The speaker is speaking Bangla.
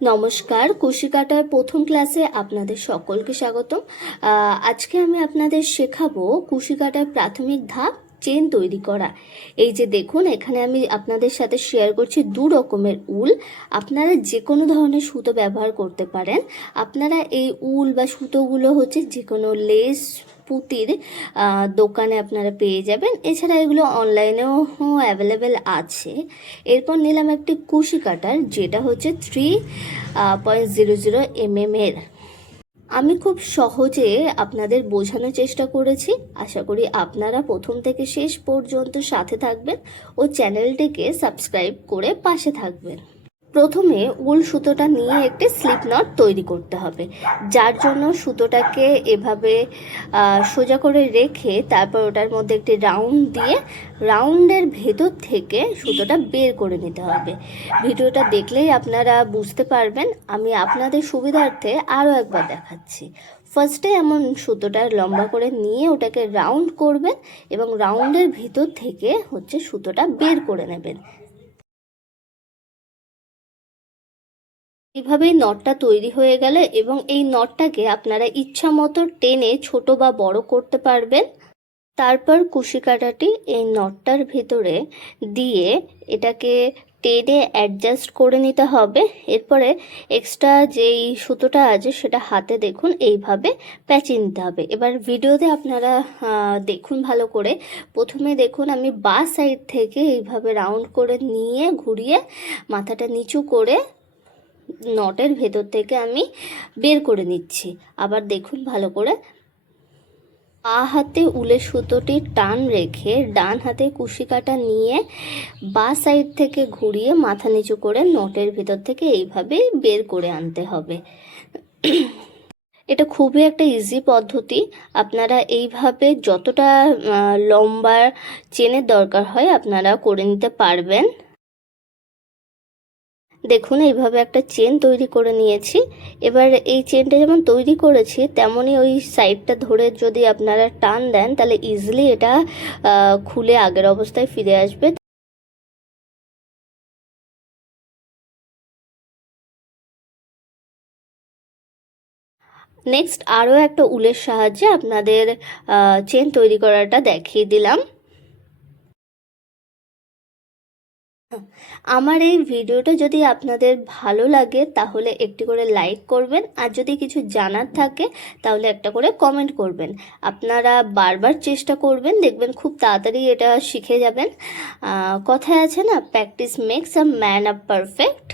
নমস্কার, কুশি কাটার প্রথম ক্লাসে আপনাদের সকলকে স্বাগতম। আজকে আমি আপনাদের শেখাবো কুশি কাটার প্রাথমিক ধাপ চেন তৈরি করা। এই যে দেখুন, এখানে আমি আপনাদের সাথে শেয়ার করছি দু রকমের উল। আপনারা যে কোনো ধরনের সুতো ব্যবহার করতে পারেন। আপনারা এই উল বা সুতোগুলো হচ্ছে যে কোনো লেস পুঁতির দোকানে আপনারা পেয়ে যাবেন। এছাড়া এগুলো অনলাইনেও অ্যাভেলেবেল আছে। এরপর নিলাম একটি কুশি কাটার, যেটা হচ্ছে 3.00 mm এর। আমি খুব সহজে আপনাদের বোঝানোর চেষ্টা করেছি। আশা করি আপনারা প্রথম থেকে শেষ পর্যন্ত সাথে থাকবেন ও চ্যানেলটিকে সাবস্ক্রাইব করে পাশে থাকবেন। প্রথমে উল সুতোটা নিয়ে একটি স্লিপ নট তৈরি করতে হবে, যার জন্য সুতোটাকে এভাবে সোজা করে রেখে তারপর ওটার মধ্যে একটি রাউন্ড দিয়ে রাউন্ডের ভেতর থেকে সুতোটা বের করে নিতে হবে। ভিডিওটা দেখলেই আপনারা বুঝতে পারবেন। আমি আপনাদের সুবিধার্থে আরও একবার দেখাচ্ছি। ফার্স্টে এমন সুতোটা লম্বা করে নিয়ে ওটাকে রাউন্ড করবেন এবং রাউন্ডের ভিতর থেকে হচ্ছে সুতোটা বের করে নেবেন। এইভাবেই নটটা তৈরি হয়ে গেলে এবং এই নটটাকে আপনারা ইচ্ছা মতো টেনে ছোট বা বড় করতে পারবেন। তারপর কুশি কাঁটাটি এই নটটার ভেতরে দিয়ে এটাকে টেনে অ্যাডজাস্ট করে নিতে হবে। এরপরে এক্সট্রা যেই সুতোটা আছে সেটা হাতে দেখুন এইভাবে প্যাঁচিয়ে নিতে হবে। এবার ভিডিওতে আপনারা দেখুন ভালো করে। প্রথমে দেখুন আমি বাঁ সাইড থেকে এইভাবে রাউন্ড করে নিয়ে ঘুরিয়ে মাথাটা নিচু করে নটের ভেতর থেকে আমি বের করে নিচ্ছি। আবার দেখুন ভালো করে, বাঁ হাতে উলের সুতোটি টান রেখে ডান হাতে কুশি কাঁটা নিয়ে বাঁ সাইড থেকে ঘুরিয়ে মাথা নিচু করে নটের ভেতর থেকে এইভাবে বের করে আনতে হবে। এটা খুবই একটা ইজি পদ্ধতি। আপনারা এইভাবে যতটা লম্বা চেনের দরকার হয় আপনারা করে নিতে পারবেন। দেখুন এইভাবে একটা চেন তৈরি করে নিয়েছি। এবার এই চেনটা যেমন তৈরি করেছি তেমনই ওই সাইডটা ধরে যদি আপনারা টান দেন তাহলে ইজিলি এটা খুলে আগের অবস্থায় ফিরে আসবে। নেক্সট আরও একটা উলের সাহায্যে আপনাদের চেন তৈরি করাটা দেখিয়ে দিলাম। আমার এই ভিডিওটা যদি আপনাদের ভালো লাগে তাহলে একটি করে লাইক করবেন, আর যদি কিছু জানার থাকে তাহলে একটা করে কমেন্ট করবেন। আপনারা বারবার চেষ্টা করবেন, দেখবেন খুব তাড়াতাড়ি এটা শিখে যাবেন। কথায় আছে না, practice makes a man a perfect.